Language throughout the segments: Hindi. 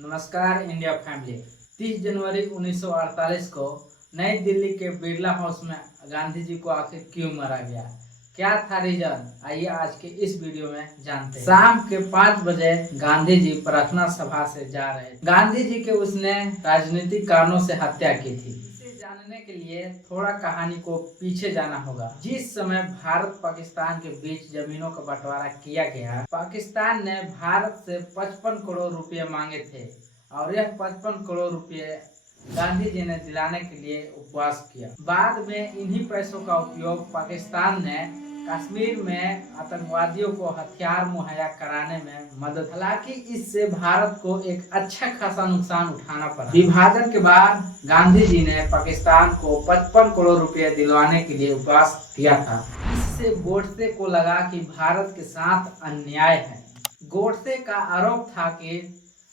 नमस्कार इंडिया फैमिली। 30 जनवरी 1948 को नई दिल्ली के बिरला हाउस में गांधी जी को आखिर क्यों मारा गया, क्या था रीजन, आइए आज के इस वीडियो में जानते हैं। शाम के 5 बजे गांधी जी प्रार्थना सभा से जा रहे थे। गांधी जी के उसने राजनीतिक कारणों से हत्या की थी। इसे जानने के लिए थोड़ा कहानी को पीछे जाना होगा। जिस समय भारत पाकिस्तान के बीच जमीनों का बंटवारा किया गया, पाकिस्तान ने भारत से 55 करोड़ रुपए मांगे थे और यह 55 करोड़ रुपए गांधी जी ने दिलाने के लिए उपवास किया। बाद में इन्हीं पैसों का उपयोग पाकिस्तान ने कश्मीर में आतंकवादियों को हथियार मुहैया कराने में मदद। हालांकि इससे भारत को एक अच्छा खासा नुकसान उठाना पड़ा। विभाजन के बाद गांधी जी ने पाकिस्तान को 55 करोड़ रुपए दिलवाने के लिए उपवास किया था। इससे गोडसे को लगा कि भारत के साथ अन्याय है। गोडसे का आरोप था कि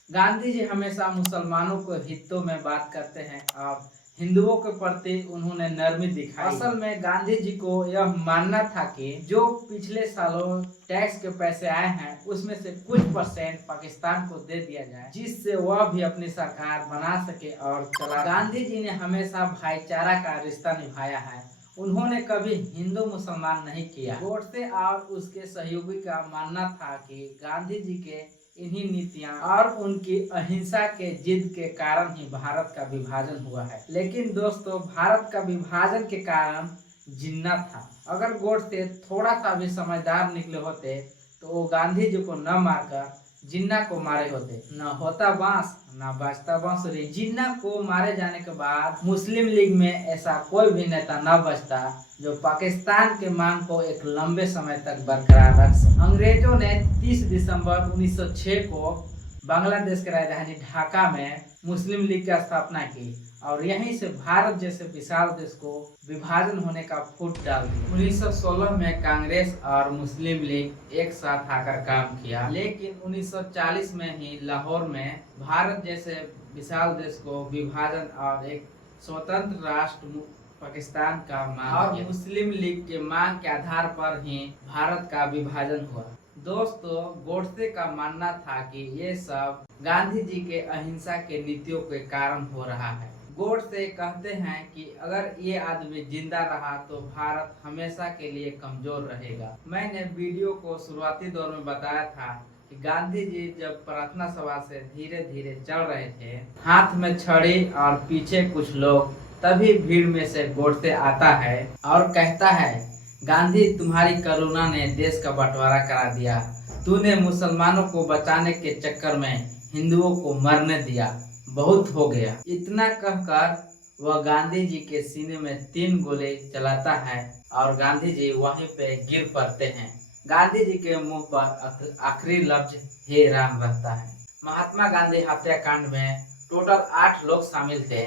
गांधी जी हमेशा मुसलमानों को हितों में बात करते हैं और हिंदुओं के प्रति उन्होंने नरमी दिखाई। असल में गांधी जी को यह मानना था कि जो पिछले सालों टैक्स के पैसे आए हैं उसमें से कुछ परसेंट पाकिस्तान को दे दिया जाए, जिससे वह भी अपनी सरकार बना सके और चला। गांधी जी ने हमेशा भाईचारा का रिश्ता निभाया है। उन्होंने कभी हिंदू मुसलमान नहीं किया। गोडसे और उसके सहयोगी का मानना था कि गांधी जी के इन्हीं नीतियां और उनकी अहिंसा के जिद के कारण ही भारत का विभाजन हुआ है। लेकिन दोस्तों, भारत का विभाजन के कारण जिन्ना था। अगर गोडसे थोड़ा सा भी समझदार निकले होते तो वो गांधी जी को न मारकर जिन्ना को मारे होते। न होता बांस न बजता बांसुरी। जिन्ना को मारे जाने के बाद मुस्लिम लीग में ऐसा कोई भी नेता न बचता जो पाकिस्तान के मांग को एक लंबे समय तक बरकरार रख सके। अंग्रेजों ने 30 दिसंबर 1906 को बांग्लादेश की राजधानी ढाका में मुस्लिम लीग की स्थापना की और यहीं से भारत जैसे विशाल देश को विभाजन होने का फूट डाल दिया। 1916 में कांग्रेस और मुस्लिम लीग एक साथ आकर काम किया, लेकिन 1940 में ही लाहौर में भारत जैसे विशाल देश को विभाजन और एक स्वतंत्र राष्ट्र पाकिस्तान का मांग और मुस्लिम लीग के मांग के आधार पर ही भारत का विभाजन हुआ। दोस्तों, गोडसे का मानना था कि ये सब गांधी जी के अहिंसा के नीतियों के कारण हो रहा है। गोडसे कहते हैं कि अगर ये आदमी जिंदा रहा तो भारत हमेशा के लिए कमजोर रहेगा। मैंने वीडियो को शुरुआती दौर में बताया था कि गांधी जी जब प्रार्थना सभा से धीरे धीरे चल रहे थे, हाथ में छड़ी और पीछे कुछ लोग, तभी भीड़ में से गोडसे आता है और कहता है, गांधी, तुम्हारी करुणा ने देश का बंटवारा करा दिया। तूने मुसलमानों को बचाने के चक्कर में हिंदुओं को मरने दिया, बहुत हो गया। इतना कहकर वह गांधी जी के सीने में 3 गोले चलाता है और गांधी जी वहीं पे गिर पड़ते हैं। गांधी जी के मुंह पर आखिरी लफ्ज हे राम रहता है। महात्मा गांधी हत्याकांड में टोटल 8 लोग शामिल थे,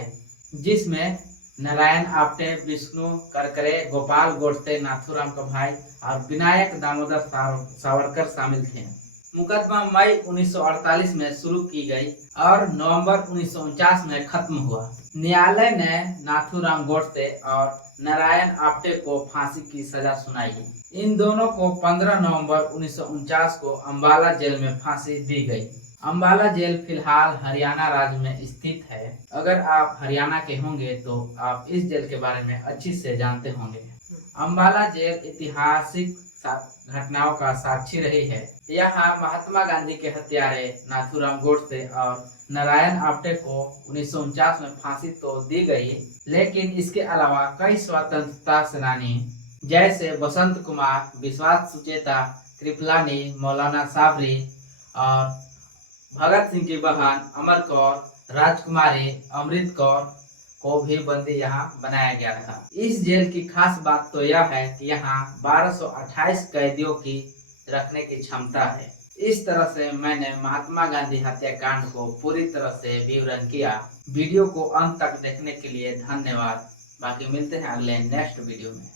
जिसमें नारायण आप्टे, विष्णु करकरे, गोपाल गोडसे, नाथूराम का भाई और विनायक दामोदर सावरकर शामिल थे। मुकदमा मई 1948 में शुरू की गई और नवंबर 1949 में खत्म हुआ। न्यायालय ने नाथूराम गोडसे और नारायण आप्टे को फांसी की सजा सुनाई। इन दोनों को 15 नवंबर 1949 को अंबाला जेल में फांसी दी गई। अंबाला जेल फिलहाल हरियाणा राज्य में स्थित है। अगर आप हरियाणा के होंगे तो आप इस जेल के बारे में अच्छी से जानते होंगे। अंबाला जेल ऐतिहासिक घटनाओं का साक्षी रही है। यहाँ महात्मा गांधी के हत्यारे नाथूराम गोडसे और नारायण आप्टे को 1949 में फांसी तो दी गई, लेकिन इसके अलावा कई स्वतंत्रता सेनानी जैसे बसंत कुमार, विश्वास सुचेता, कृपलानी, मौलाना साबरी और भगत सिंह की बहन अमर कौर, राजकुमारी, अमृत कौर को भी बंदी यहाँ बनाया गया था। इस जेल की खास बात तो यह है कि यहाँ 1228 कैदियों की रखने की क्षमता है। इस तरह से मैंने महात्मा गांधी हत्याकांड को पूरी तरह से विवरण किया। वीडियो को अंत तक देखने के लिए धन्यवाद। बाकी मिलते हैं अगले नेक्स्ट वीडियो में।